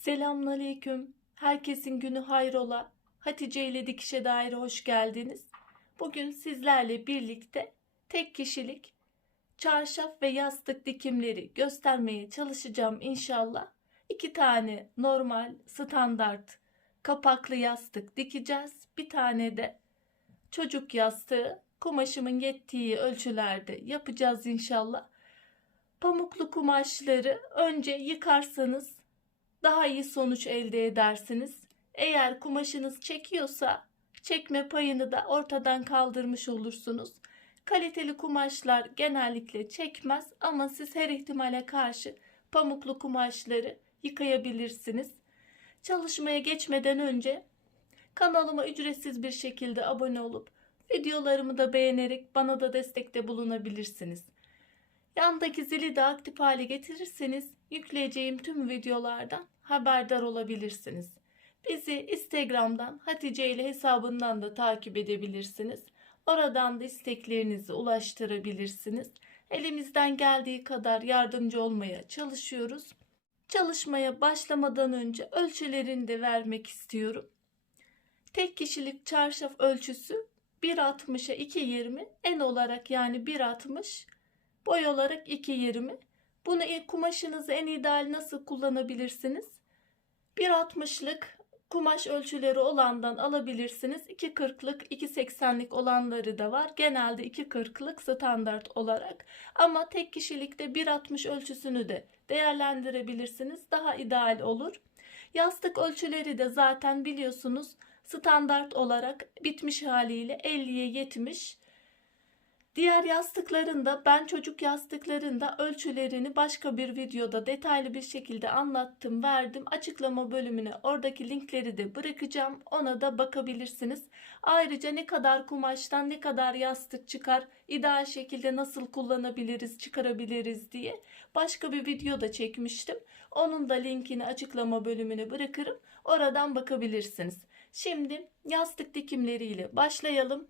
Selamünaleyküm. Herkesin günü hayrola. Hatice ile Dikişe Daire hoş geldiniz. Bugün sizlerle birlikte tek kişilik çarşaf ve yastık dikimleri göstermeye çalışacağım inşallah. İki tane normal standart kapaklı yastık dikeceğiz. Bir tane de çocuk yastığı kumaşımın yettiği ölçülerde yapacağız inşallah. Pamuklu kumaşları önce yıkarsanız daha iyi sonuç elde edersiniz. Eğer kumaşınız çekiyorsa çekme payını da ortadan kaldırmış olursunuz. Kaliteli kumaşlar genellikle çekmez ama siz her ihtimale karşı pamuklu kumaşları yıkayabilirsiniz. Çalışmaya geçmeden önce kanalıma ücretsiz bir şekilde abone olup videolarımı da beğenerek bana da destekte bulunabilirsiniz. Yandaki zili de aktif hale getirirseniz yükleyeceğim tüm videolardan haberdar olabilirsiniz. Bizi Instagram'dan Hatice ile hesabından da takip edebilirsiniz. Oradan da isteklerinizi ulaştırabilirsiniz. Elimizden geldiği kadar yardımcı olmaya çalışıyoruz. Çalışmaya başlamadan önce ölçülerini de vermek istiyorum. Tek kişilik çarşaf ölçüsü 1.60'a 2.20 en olarak yani 1.60 boy olarak 2.20 bunu e- kumaşınızı en ideal nasıl kullanabilirsiniz? 1.60'lık kumaş ölçüleri olandan alabilirsiniz. 2.40'lık, 2.80'lik olanları da var. Genelde 2.40'lık standart olarak. Ama tek kişilikte 1.60 ölçüsünü de değerlendirebilirsiniz. Daha ideal olur. Yastık ölçüleri de zaten biliyorsunuz standart olarak bitmiş haliyle 50'ye 70 Diğer yastıklarında ben çocuk yastıklarında ölçülerini başka bir videoda detaylı bir şekilde anlattım, verdim. Açıklama bölümüne oradaki linkleri de bırakacağım. Ona da bakabilirsiniz. Ayrıca ne kadar kumaştan ne kadar yastık çıkar, ideal şekilde nasıl kullanabiliriz, çıkarabiliriz diye başka bir video da çekmiştim. Onun da linkini açıklama bölümüne bırakırım. Oradan bakabilirsiniz. Şimdi yastık dikimleriyle başlayalım.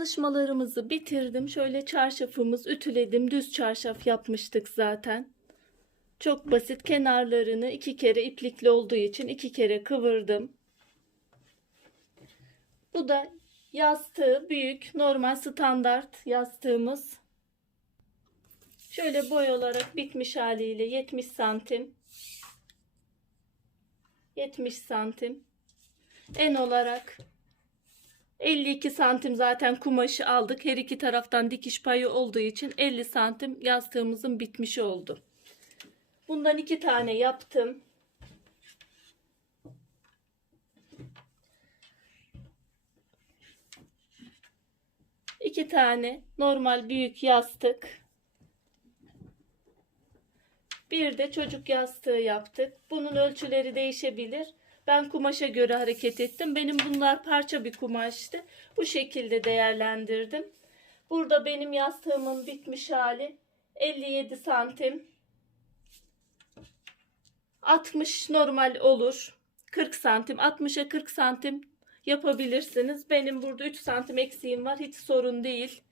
Çalışmalarımızı bitirdim. Şöyle çarşafımız ütüledim. Düz çarşaf yapmıştık zaten. Çok basit kenarlarını iki kere iplikli olduğu için iki kere kıvırdım. Bu da yastığı büyük normal standart yastığımız. Şöyle boy olarak bitmiş haliyle 70 santim. 70 santim. En olarak 52 santim zaten kumaşı aldık. Her iki taraftan dikiş payı olduğu için 50 santim yastığımızın bitmişi oldu. Bundan iki tane yaptım. İki tane normal büyük yastık. Bir de çocuk yastığı yaptık. Bunun ölçüleri değişebilir. Ben kumaşa göre hareket ettim. Benim bunlar parça bir kumaştı. Bu şekilde değerlendirdim. Burada benim yastığımın bitmiş hali 57 santim. 60 normal olur. 40 santim. 60'a 40 santim yapabilirsiniz. Benim burada 3 santim eksiğim var. Hiç sorun değil.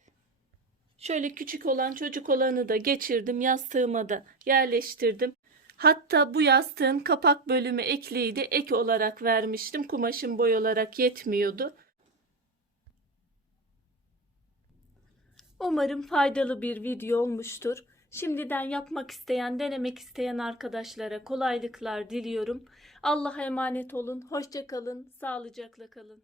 Şöyle küçük olan çocuk olanı da geçirdim. Yastığıma da yerleştirdim. Hatta bu yastığın kapak bölümü ekliydi. Ek olarak vermiştim. Kumaşın boy olarak yetmiyordu. Umarım faydalı bir video olmuştur. Şimdiden yapmak isteyen, denemek isteyen arkadaşlara kolaylıklar diliyorum. Allah'a emanet olun. Hoşça kalın. Sağlıcakla kalın.